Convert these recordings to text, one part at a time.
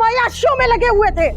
तुम अय्याशियों में लगे हुए थे।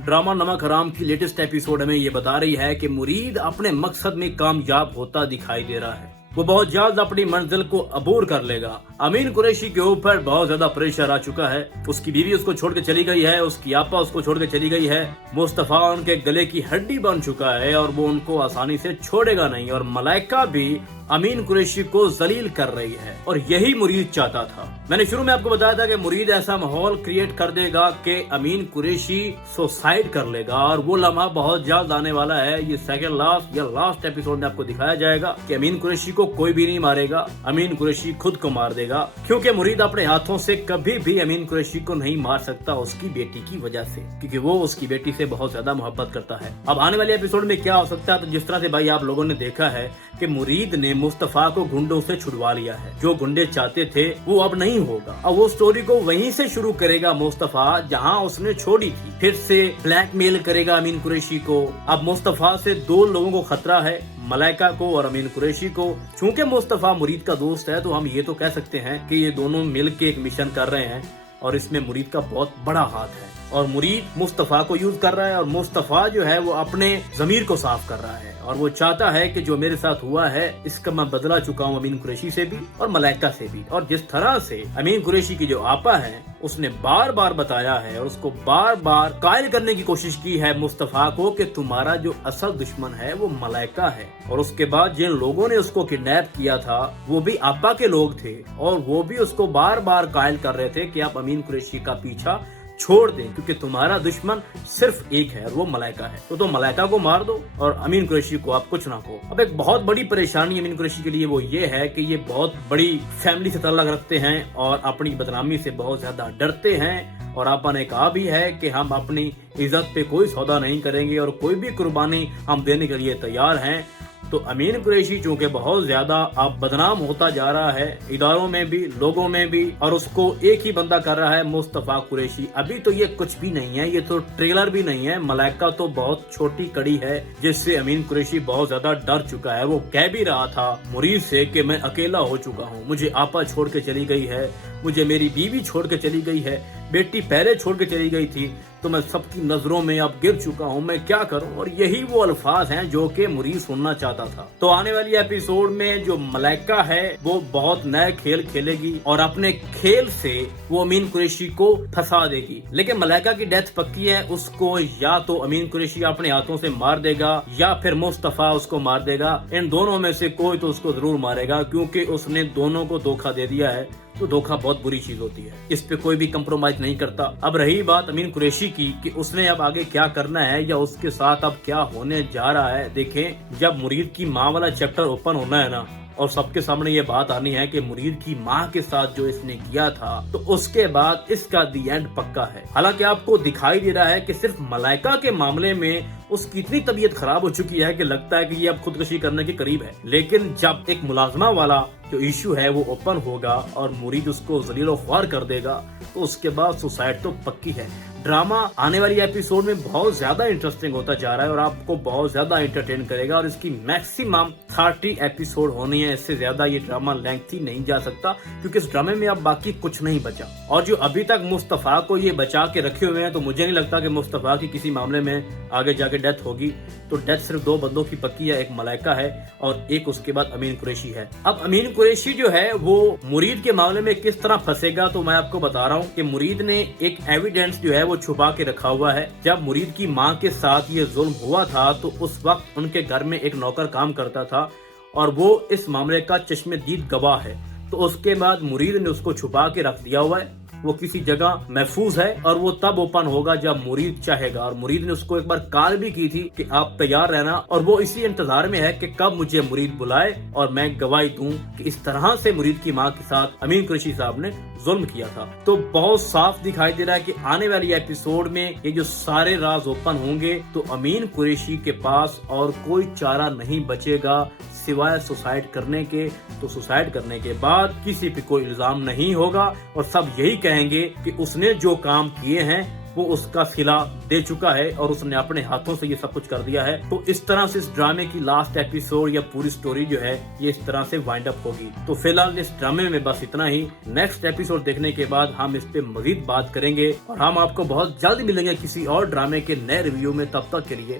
ड्रामा नमक हराम की लेटेस्ट एपिसोड हमें ये बता रही है कि मुरीद अपने मकसद में कामयाब होता दिखाई दे रहा है। वो बहुत जल्द अपनी मंजिल को अबूर कर लेगा। अमीन कुरैशी के ऊपर बहुत ज्यादा प्रेशर आ चुका है। उसकी बीवी उसको छोड़ के चली गई है, उसकी आपा उसको छोड़ के चली गई है। मुस्तफा उनके गले की हड्डी बन चुका है और वो उनको आसानी से छोड़ेगा नहीं। और मलाइका भी अमीन कुरैशी को जलील कर रही है और यही मुरीद चाहता था। मैंने शुरू में आपको बताया था कि मुरीद ऐसा माहौल क्रिएट कर देगा कि अमीन कुरैशी सुसाइड कर लेगा और वो लम्हा बहुत जल्द आने वाला है। ये सेकंड लास्ट या लास्ट एपिसोड में आपको दिखाया जाएगा कि अमीन कुरैशी को कोई भी नहीं मारेगा, अमीन कुरैशी खुद को मार देगा, क्योंकि मुरीद अपने हाथों से कभी भी अमीन कुरैशी को नहीं मार सकता उसकी बेटी की वजह से, क्योंकि वो उसकी बेटी से बहुत ज्यादा मोहब्बत करता है। अब आने वाले एपिसोड में क्या हो सकता है, तो जिस तरह से भाई आप लोगों ने देखा है कि मुरीद ने मुस्तफा को गुंडों से छुड़वा लिया है। जो गुंडे चाहते थे वो अब नहीं होगा। अब वो स्टोरी को वहीं से शुरू करेगा मुस्तफा जहां उसने छोड़ी थी। फिर से ब्लैकमेल करेगा अमीन कुरैशी को। अब मुस्तफा से दो लोगों को खतरा है, मलाइका को और अमीन कुरैशी को। चूंकि मुस्तफा मुरीद का दोस्त है तो हम ये तो कह सकते हैं कि ये दोनों मिल के एक मिशन कर रहे हैं और इसमें मुरीद का बहुत बड़ा हाथ है। और मुरीद मुस्तफा को यूज कर रहा है और मुस्तफा जो है वो अपने जमीर को साफ कर रहा है और वो चाहता है कि जो मेरे साथ हुआ है इसका मैं बदला चुका हूँ अमीन कुरैशी से भी और मलाइका से भी। और जिस तरह से अमीन कुरैशी की जो आपा है उसने बार बार बताया है और उसको बार बार कायल करने की कोशिश की है मुस्तफा को कि तुम्हारा जो असल दुश्मन है वो मलाइका है। और उसके बाद जिन लोगों ने उसको किडनैप किया था वो भी आपा के लोग थे और वो भी उसको बार बार कायल कर रहे थे कि आप अमीन कुरैशी का पीछा छोड़ दें, क्योंकि तुम्हारा दुश्मन सिर्फ एक है और वो मलाइका है। तो मलाइका को मार दो और अमीन कुरैशी को आप कुछ ना कहो। अब एक बहुत बड़ी परेशानी अमीन कुरैशी के लिए वो ये है कि ये बहुत बड़ी फैमिली से ताल्लुक रखते हैं और अपनी बदनामी से बहुत ज्यादा डरते हैं। और आपा ने कहा भी है कि हम अपनी इज्जत पे कोई सौदा नहीं करेंगे और कोई भी कुर्बानी हम देने के लिए तैयार हैं। तो अमीन कुरैशी चूंकि बहुत ज्यादा अब बदनाम होता जा रहा है इदारों में भी, लोगों में भी, और उसको एक ही बंदा कर रहा है मुस्तफा कुरैशी। अभी तो ये कुछ भी नहीं है, ये तो ट्रेलर भी नहीं है। मलाइका तो बहुत छोटी कड़ी है जिससे अमीन कुरैशी बहुत ज्यादा डर चुका है। वो कह भी रहा था मुरीद से कि मैं अकेला हो चुका हूँ, मुझे आपा छोड़ के चली गई है, मुझे मेरी बीवी छोड़ के चली गई है, बेटी पहले छोड़ के चली गई थी, तो मैं सबकी नजरों में अब गिर चुका हूँ, मैं क्या करूँ। और यही वो अल्फाज हैं जो कि मुरीद सुनना चाहता था। तो आने वाली एपिसोड में जो मलाइका है वो बहुत नया खेल खेलेगी और अपने खेल से वो अमीन कुरैशी को फंसा देगी। लेकिन मलाइका की डेथ पक्की है, उसको या तो अमीन कुरैशी अपने हाथों से मार देगा या फिर मुस्तफा उसको मार देगा। इन दोनों में से कोई तो उसको जरूर मारेगा, क्योंकि उसने दोनों को धोखा दे दिया है। तो धोखा बहुत बुरी चीज होती है, इस पे कोई भी कंप्रोमाइज नहीं करता। अब रही बात अमीन कुरैशी की कि उसने अब आगे क्या करना है या उसके साथ अब क्या होने जा रहा है। देखें, जब मुरीद की माँ वाला चैप्टर ओपन होना है ना और सबके सामने ये बात आनी है कि मुरीद की माँ के साथ जो इसने किया था, तो उसके बाद इसका दी एंड पक्का है। हालांकि आपको दिखाई दे रहा है कि सिर्फ मलाइका के मामले में उसकी इतनी तबीयत खराब हो चुकी है कि लगता है कि ये अब खुदकुशी करने के करीब है। लेकिन जब एक मुलाजमा वाला जो इशू है वो ओपन होगा और मुरीद उसको जलीलो ख्वार कर देगा, तो उसके बाद सुसाइड तो पक्की है। ड्रामा आने वाली एपिसोड में बहुत ज्यादा इंटरेस्टिंग होता जा रहा है और आपको बहुत ज्यादा एंटरटेन करेगा। और इसकी मैक्सिमम 30 एपिसोड होनी है, इससे ज्यादा ये ड्रामा लेंथी नहीं जा सकता, क्योंकि इस ड्रामे में अब बाकी कुछ नहीं बचा। और जो अभी तक मुस्तफा को ये बचा के रखे हुए हैं, तो मुझे नहीं लगता कि मुस्तफा की किसी मामले में आगे जाके डेथ होगी। तो डेथ सिर्फ दो बंदों की पक्की है, एक मलाइका है और एक उसके बाद अमीन कुरैशी है। अब अमीन कुरैशी जो है वो मुरीद के मामले में किस तरह फंसेगा, तो मैं आपको बता रहा हूँ कि मुरीद ने एक एविडेंस जो है वो छुपा के रखा हुआ है। जब मुरीद की माँ के साथ ये जुल्म हुआ था तो उस वक्त उनके घर में एक नौकर काम करता था और वो इस मामले का चश्मदीद गवाह है। तो उसके बाद मुरीद ने उसको छुपा के रख दिया हुआ है, वो किसी जगह महफूज है और वो तब ओपन होगा जब मुरीद चाहेगा। और मुरीद ने उसको एक बार कॉल भी की थी कि आप तैयार रहना, और वो इसी इंतजार में है कि कब मुझे मुरीद बुलाए और मैं गवाही दूं कि इस तरह से मुरीद की माँ के साथ अमीन कुरैशी साहब ने जुल्म किया था। तो बहुत साफ दिखाई दे रहा है कि आने वाली एपिसोड में ये जो सारे राज ओपन होंगे तो अमीन कुरैशी के पास और कोई चारा नहीं बचेगा सिवाय सुसाइड करने के। तो सुसाइड करने के बाद किसी पे कोई इल्जाम नहीं होगा और सब यही कहेंगे कि उसने जो काम किए हैं وہ اس کا صلہ دے چکا ہے اور اس نے اپنے ہاتھوں سے یہ سب کچھ کر دیا ہے. تو اس طرح سے اس ڈرامے کی لاسٹ ایپیسوڈ یا پوری سٹوری جو ہے یہ اس طرح سے وائنڈ اپ ہوگی. تو فی الحال اس ڈرامے میں بس اتنا ہی. نیکسٹ ایپیسوڈ دیکھنے کے بعد ہم اس پہ مزید بات کریں گے اور ہم آپ کو بہت جلد ملیں گے کسی اور ڈرامے کے نئے ریویو میں. تب تک کے لیے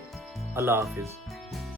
اللہ حافظ.